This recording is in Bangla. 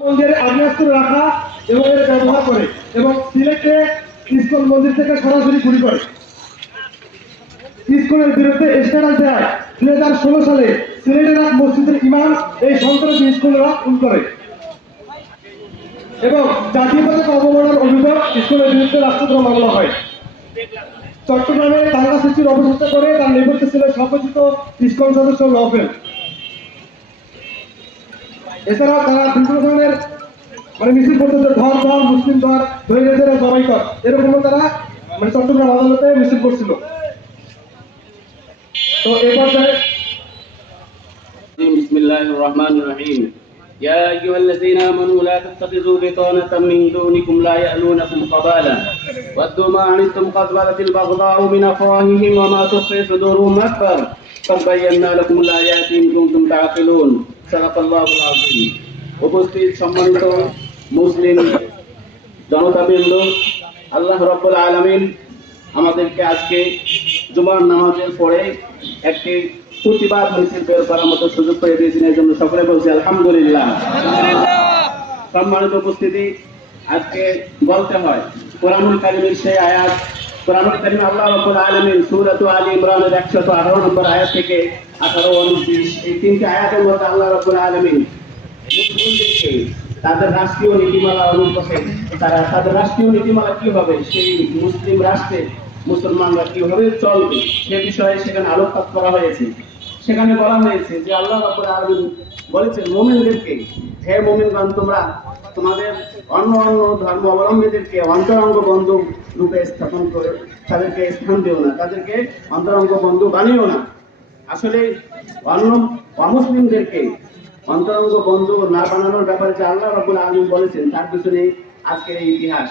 মন্দিরে আগ্নেয়াস্ত্র রাখা এবং এর ব্যবহার করে এবং সিলেটে ইসকন মন্দির থেকে সরাসরি গুলি করে। ইসকনের বিরুদ্ধে স্ট্যাটাস দেয় 2016 সালে সিলেটের এক মসজিদের ইমাম এই সন্ত্রাসী ইসকনেরা খুন করে এবং জাতীয় পতাকা অবমাননার অভিযোগ ইসকনের বিরুদ্ধে রাষ্ট্রদ্রোহ মামলা হয়। চট্টগ্রামে দাঙ্গা সৃষ্টির অপচেষ্টা করে তার নেপথ্যে ছিল স্বঘোষিত ইসকন সদস্য নভেল। এছাড়াও তারা বিভিন্ন ধরনের মিছিল করতে ধর ধর মুসলিম ধর ধৈর্য জবাই কর এরকম তারা চট্টগ্রাম আদালতে মিছিল করছিল। তো এই পর্যায়ে বিসমিল্লাহির রহমানির রহিম يا أيها الذين آمنوا لا تتخذوا بطانة من دونكم لا يألونكم خبالا ودوا ما عنتم قد بدت البغضاء من أفواههم وما تخفي صدورهم أكبر قد بينا لكم الآيات إن كنتم تعقلون صدق الله العظيم। উপস্থিত সম্মানিত মুসলিম জনতাবৃন্দ, আল্লাহ রাব্বুল আলামিন আমাদেরকে আজকে জুমার নামাজের পরে একটি প্রতিবাদ মিছিল বের করার মতো সুযোগ করে দিয়েছেন। এর জন্য সকলে বলছি আলহামদুলিল্লাহ। সম্মানিত উপস্থিতি, আজকে বলতে হয় কোরআনুল কারীমের সেই আয়াত, কোরআনুল কারীমে আল্লাহ রাব্বুল আলামিন সূরাত আলী ইমরানের 118 নম্বর আয়াত থেকে 18 29 এই তিনটি আয়াতের মধ্যে আল্লাহ রাব্বুল আলামিন মুসলিমদেরকে তাদের রাষ্ট্রীয় নীতিমালা অনুসারে তাদের রাষ্ট্রীয় নীতিমালা কি হবে, সেই মুসলিম রাষ্ট্রে মুসলমানরা কিভাবে চলবে সে বিষয়ে সেখানে আলোকপাত করা হয়েছে। সেখানে বলা হয়েছে যে আল্লাহ রাব্বুল আলামিন বলেছেন মুমিনদেরকে, হে মুমিনগণ, তোমরা তোমাদের অন্য অন্য ধর্ম অবলম্বীদেরকে অন্তরঙ্গ বন্ধু রূপে স্থাপন করে তাদেরকে স্থান দিও না, তাদেরকে অন্তরঙ্গ বন্ধু বানিও না। আসলে অন্য অমুসলিমদেরকে অন্তরঙ্গ বন্ধু না বানানোর ব্যাপারে যে আল্লাহ রাব্বুল আলামিন বলেছেন তার পিছনে আজকের এই ইতিহাস।